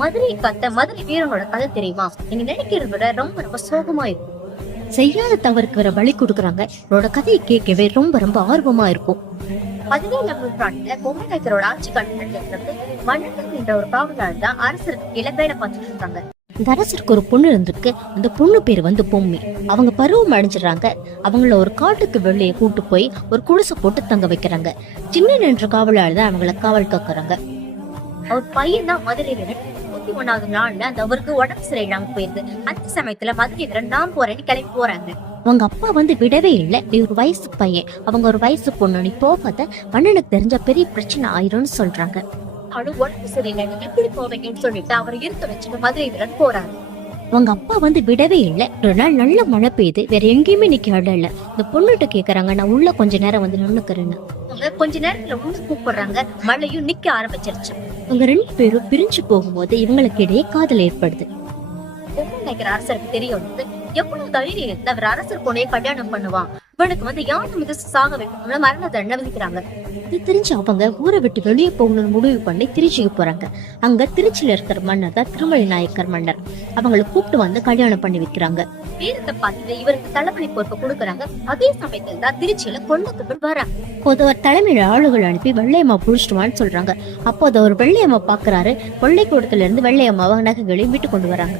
மதுரை கத்த மதுரை வீரனோட கதை தெரியுமா? நீங்க நினைக்கிறத விட ரொம்ப ரொம்ப சோகமா இருக்கும். செய்யாத தவறுக்கு வர வழி கொடுக்குறாங்க. அவரோட கதையை கேட்கவே ரொம்ப ரொம்ப ஆர்வமா இருக்கும். 17ஆம் நூற்றாண்டுல பொம்மநாயக்கரோட ஆட்சி காலத்துல மன்னன் என்ற ஒரு காவலாளர் தான் அரசருக்கு கீழே வேலை பார்த்துட்டு இருக்காங்க. இந்த அரசருக்கு ஒரு பொண்ணு இருந்திருக்கு. அந்த பொண்ணு பேர் வந்து பொம்மி. அவங்க பருவம் அடைஞ்சிடறாங்க. அவங்கள ஒரு காட்டுக்கு வெளியே கூட்டு போய் ஒரு குடிசை போட்டு தங்க வைக்கிறாங்க. சின்னன் என்ற காவலாளர் தான் அவங்கள காவல் காக்குறாங்க. அவர் பையன் தான் மதுரை வீரன். 31வது நாள்ல அந்த அவருக்கு உடம்பு சரியில்லாம போயிருது. அந்த சமயத்துல மதுரை வீரன் நான் போறேன்னு கிளம்பி போறாங்க. அவங்க அப்பா வந்து விடவே இல்லை. நீ ஒரு வயசு பையன், அவங்க ஒரு வயசு பொண்ணு, நீ போகாத, மன்னனுக்கு தெரிஞ்ச பெரிய பிரச்சனை ஆயிரும்னு சொல்றாங்க. அவளும் உடம்பு சரியில்லை, நீங்க எப்படி போவீங்கன்னு சொல்லிட்டு அவர் இருக்க வச்சுட்டு மதுரை வீரன் போறாரு. அவங்க அப்பா வந்து விடவே இல்லை. ஒரு நாள் நல்ல மழை பெய்யுது. வேற எங்கேயுமே நிக்க இடம் இல்ல. இந்த பொண்ணுகிட்ட கேக்குறாங்க, நான் உள்ள கொஞ்ச நேரம் வந்து நின்னுக்கிறேன்னு. அவங்க கொஞ்ச நேரத்துல உள்ள கூப்பிடுறாங்க. மழையும் நிக்க ஆரம்பிச்சிருச்சு. அவங்க 2 பேரும் பிரிஞ்சு போகும்போது இவங்களுக்கு இடையே காதல் ஏற்படுது. நினைக்கிற அரசருக்கு தெரியும் எவ்வளவு தைரியம் இருந்தா அவர் அரசர் பொண்ணையை கல்யாணம் பண்ணுவான். இவனுக்கு வந்து யாரும் மிதிச்சு சாக வைக்கணும்னு மரண தண்டனை விதிக்கிறாங்க. இது தெரிஞ்சு அவங்க ஊரை விட்டு வெளியே போகணும்னு முடிவு பண்ணி திருச்சிக்கு போறாங்க. அங்க திருச்சியில இருக்கிற மன்னர் தான் திருமலை நாயக்கர் மன்னர். அவங்களை கூப்பிட்டு வந்து கல்யாணம் பண்ணி வைக்கிறாங்க. வீரத்தை பார்த்துட்டு இவருக்கு தலைமை பொறுப்பை கொடுக்கறாங்க. அதே சமயத்துல தான் திருச்சியில கொள்ளத்துக்கு வராங்க. அப்போது ஒரு தலைமையில ஆளுகள் அனுப்பி வெள்ளையம்மா புடிச்சிட்டுவான்னு சொல்றாங்க. அப்போது ஒரு வெள்ளையம்மா பாக்குறாரு. கொள்ளைக்கூடத்துல இருந்து வெள்ளையம்மாவை நகைகளை விட்டு கொண்டு வராங்க.